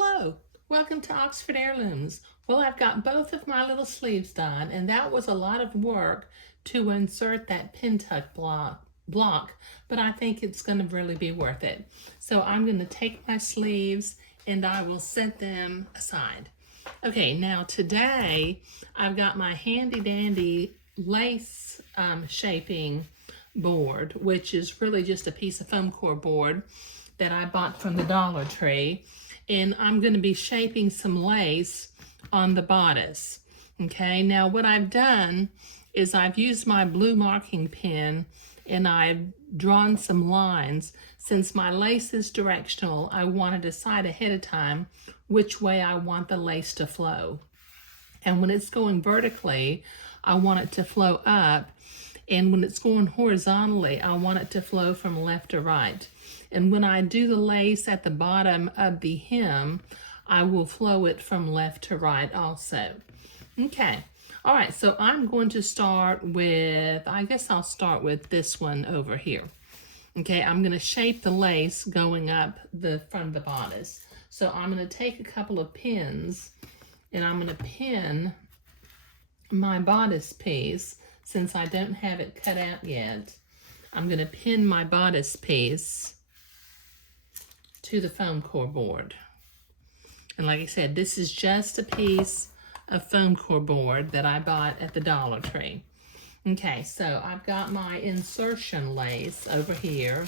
Hello, welcome to Oxford Heirlooms. Well, I've got both of my little sleeves done, and that was a lot of work to insert that pin tuck block, but I think it's going to really be worth it. So I'm going to take my sleeves and I will set them aside. Okay, now today I've got my handy dandy lace shaping board, which is really just a piece of foam core board that I bought from the Dollar Tree. And I'm going to be shaping some lace on the bodice. Okay, now what I've done is I've used my blue marking pen and I've drawn some lines. Since my lace is directional, I want to decide ahead of time which way I want the lace to flow. And when it's going vertically, I want it to flow up. And when it's going horizontally, I want it to flow from left to right. And when I do the lace at the bottom of the hem, I will flow it from left to right also. Okay, all right, so I'm going to start with, I guess I'll start with this one over here. Okay, I'm gonna shape the lace going up the front of the bodice. So I'm gonna take a couple of pins and I'm gonna pin my bodice piece. Since I don't have it cut out yet, I'm gonna pin my bodice piece to the foam core board. And like I said, this is just a piece of foam core board that I bought at the Dollar Tree. Okay, so I've got my insertion lace over here.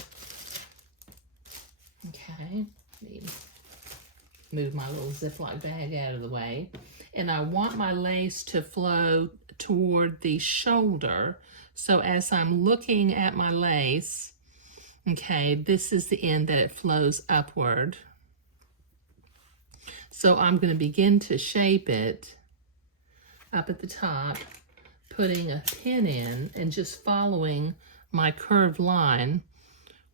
Okay, let me move my little Ziploc bag out of the way. And I want my lace to flow toward the shoulder. So as I'm looking at my lace, okay, this is the end that it flows upward. So I'm going to begin to shape it up at the top, putting a pin in and just following my curved line,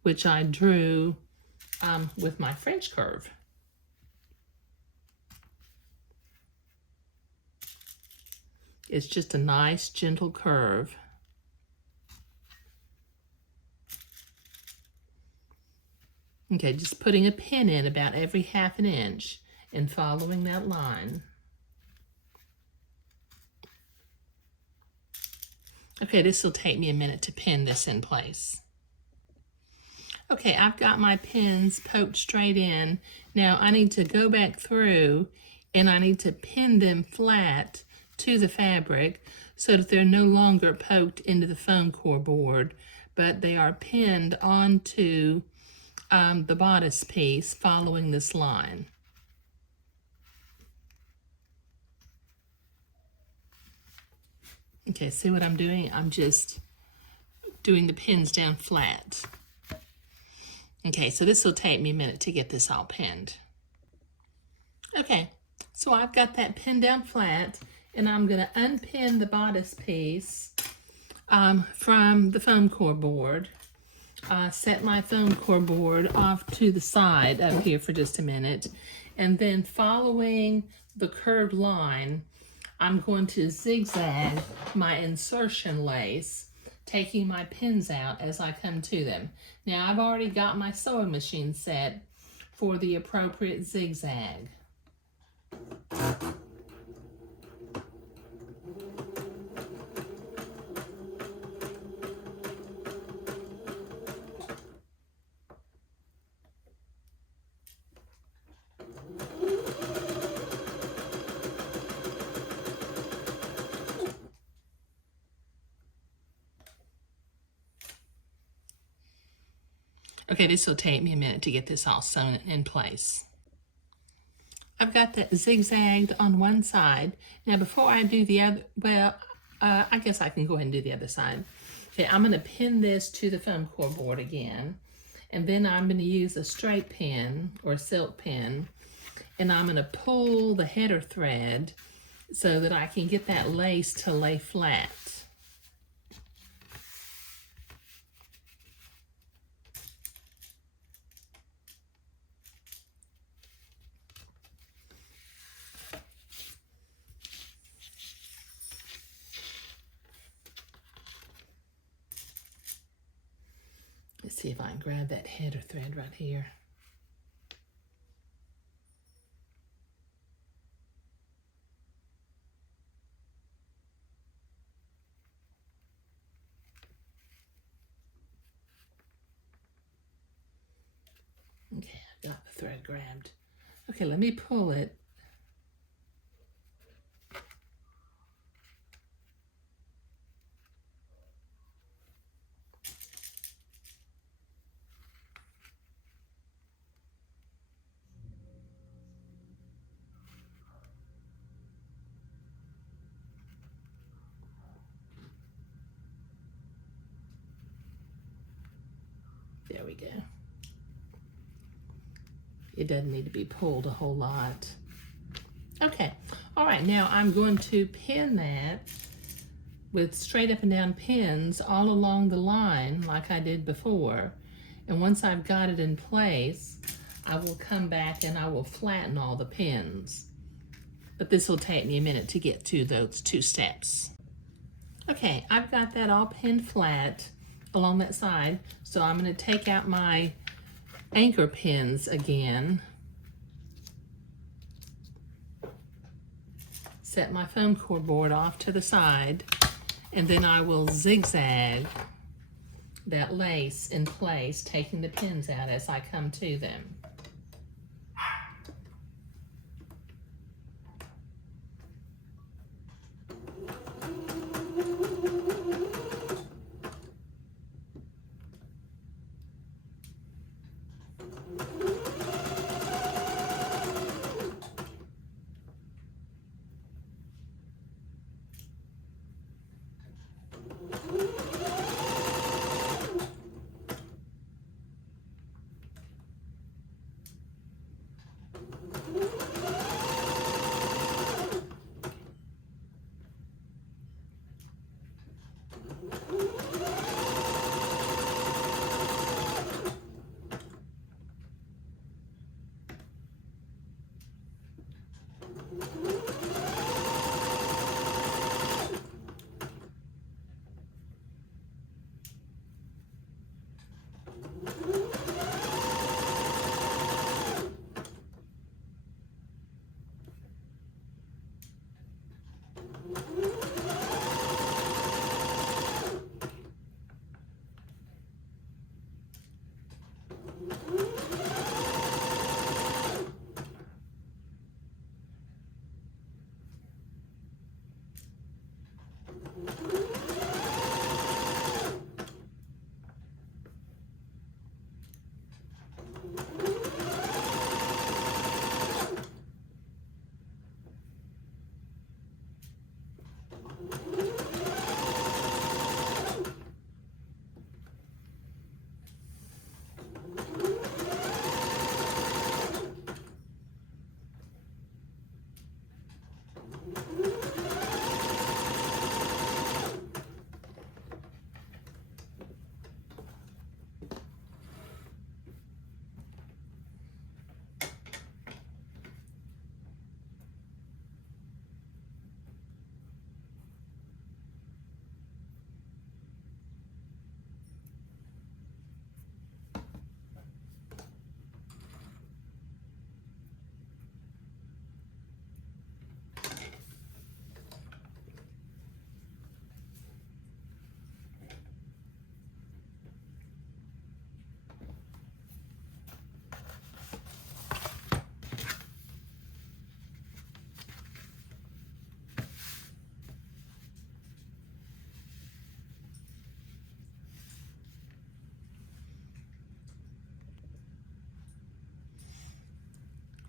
which I drew with my French curve. It's just a nice, gentle curve. Okay, just putting a pin in about every ½ inch and following that line. Okay, this will take me a minute to pin this in place. Okay, I've got my pins poked straight in. Now I need to go back through and I need to pin them flat to the fabric so that they're no longer poked into the foam core board, but they are pinned onto the bodice piece following this line. Okay, see what I'm doing? I'm just doing the pins down flat. Okay, so this will take me a minute to get this all pinned. Okay, so I've got that pinned down flat, and I'm going to unpin the bodice piece from the foam core board. Set my foam core board off to the side up here for just a minute, and then following the curved line, I'm going to zigzag my insertion lace, taking my pins out as I come to them. Now I've already got my sewing machine set for the appropriate zigzag. Okay, this will take me a minute to get this all sewn in place. I've got that zigzagged on one side. Now before I do the other, well, I guess I can go ahead and do the other side. Okay, I'm gonna pin this to the foam core board again, and then I'm gonna use a straight pin or silk pin, and I'm gonna pull the header thread so that I can get that lace to lay flat. Let's see if I can grab that header thread right here. got the thread grabbed. Okay, let me pull it. There we go. It doesn't need to be pulled a whole lot. Okay, all right, now I'm going to pin that with straight up and down pins all along the line like I did before. And once I've got it in place, I will come back and I will flatten all the pins. But this will take me a minute to get to those 2 steps. Okay, I've got that all pinned flat along that side. So I'm going to take out my anchor pins again. Set my foam core board off to the side, and then I will zigzag that lace in place, taking the pins out as I come to them.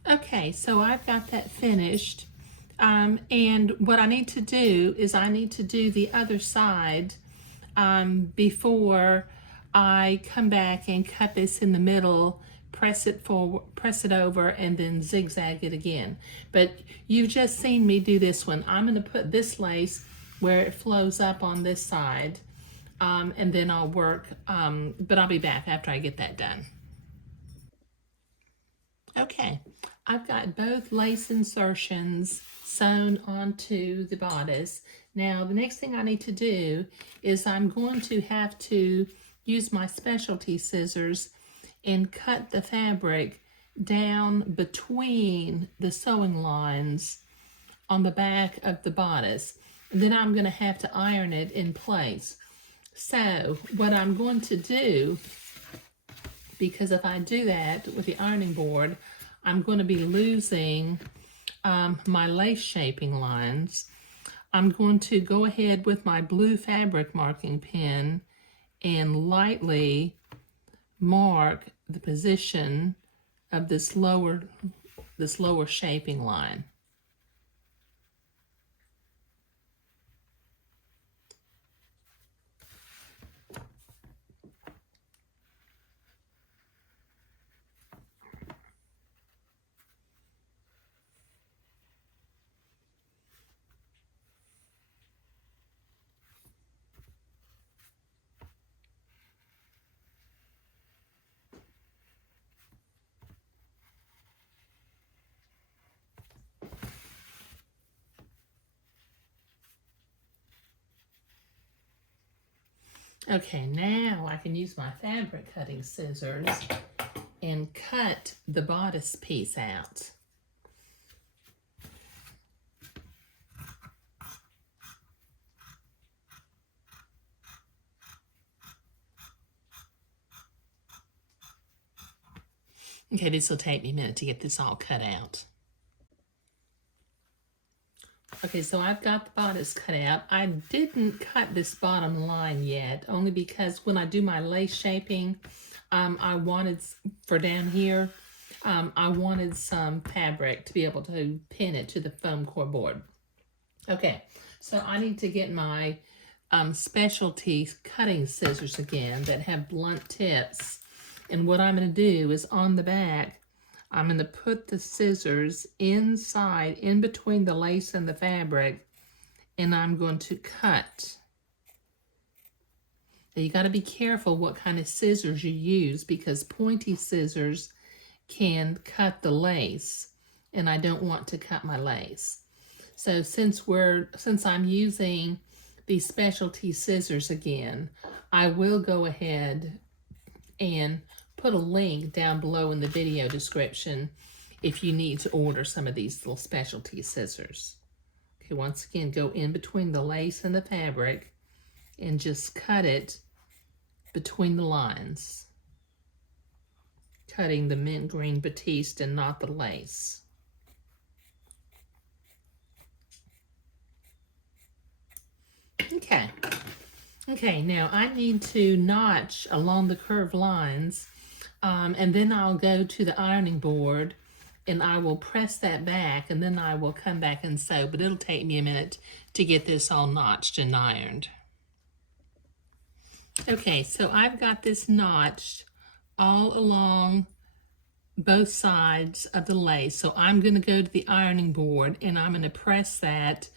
Okay, so I've got that finished. And what I need to do is I need to do the other side before I come back and cut this in the middle, press it forward, press it over, and then zigzag it again. But you've just seen me do this one. I'm going to put this lace where it flows up on this side, and then I'll work, but I'll be back after I get that done. Okay, I've got both lace insertions sewn onto the bodice. Now, the next thing I need to do is I'm going to have to use my specialty scissors and cut the fabric down between the sewing lines on the back of the bodice. And then I'm going to have to iron it in place. So, what I'm going to do because if I do that with the ironing board, I'm going to be losing my lace shaping lines. I'm going to go ahead with my blue fabric marking pen and lightly mark the position of this lower shaping line. Okay, now I can use my fabric cutting scissors and cut the bodice piece out. Okay, this will take me a minute to get this all cut out. Okay, so I've got the bodice cut out. I didn't cut this bottom line yet, only because when I do my lace shaping, I wanted, for down here, I wanted some fabric to be able to pin it to the foam core board. Okay, so I need to get my specialty cutting scissors again that have blunt tips. And what I'm going to do is on the back, I'm going to put the scissors inside, in between the lace and the fabric, and I'm going to cut. Now you got to be careful what kind of scissors you use, because pointy scissors can cut the lace, and I don't want to cut my lace. So since I'm using these specialty scissors again, I will go ahead and put a link down below in the video description if you need to order some of these little specialty scissors. Okay, once again, go in between the lace and the fabric and just cut it between the lines, cutting the mint green batiste and not the lace. Okay, now I need to notch along the curved lines, and then I'll go to the ironing board and I will press that back, and then I will come back and sew, but it'll take me a minute to get this all notched and ironed. Okay, so I've got this notched all along both sides of the lace. So I'm going to go to the ironing board and I'm going to press that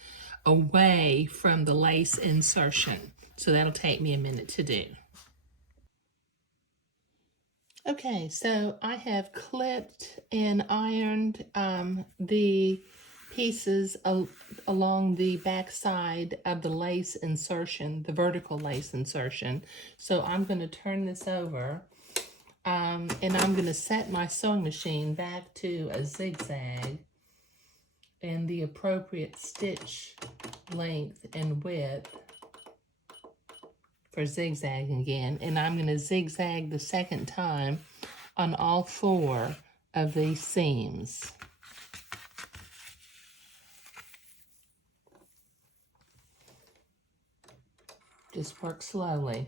away from the lace insertion. So that'll take me a minute to do. Okay, so I have clipped and ironed the pieces along the back side of the lace insertion, the vertical lace insertion. So I'm going to turn this over, and I'm going to set my sewing machine back to a zigzag and the appropriate stitch length and width for zigzagging again, and I'm going to zigzag the second time on all 4 of these seams. Just work slowly.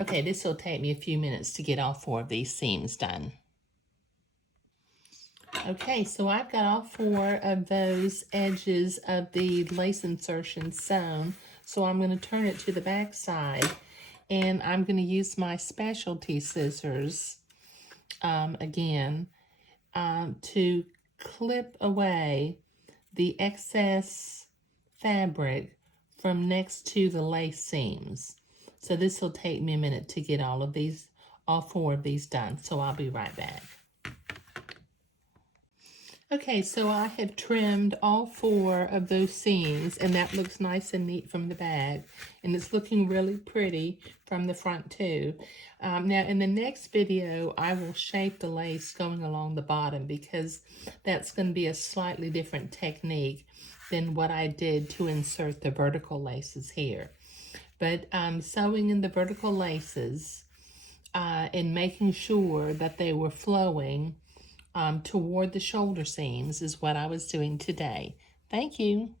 Okay, this will take me a few minutes to get all 4 of these seams done. Okay, so I've got all 4 of those edges of the lace insertion sewn. So I'm going to turn it to the back side, and I'm going to use my specialty scissors again, to clip away the excess fabric from next to the lace seams. So this will take me a minute to get all 4 of these done. So I'll be right back. Okay, so I have trimmed all 4 of those seams, and that looks nice and neat from the back, and it's looking really pretty from the front too. Now in the next video, I will shape the lace going along the bottom, because that's going to be a slightly different technique than what I did to insert the vertical laces here. But sewing in the vertical laces and making sure that they were flowing toward the shoulder seams is what I was doing today. Thank you.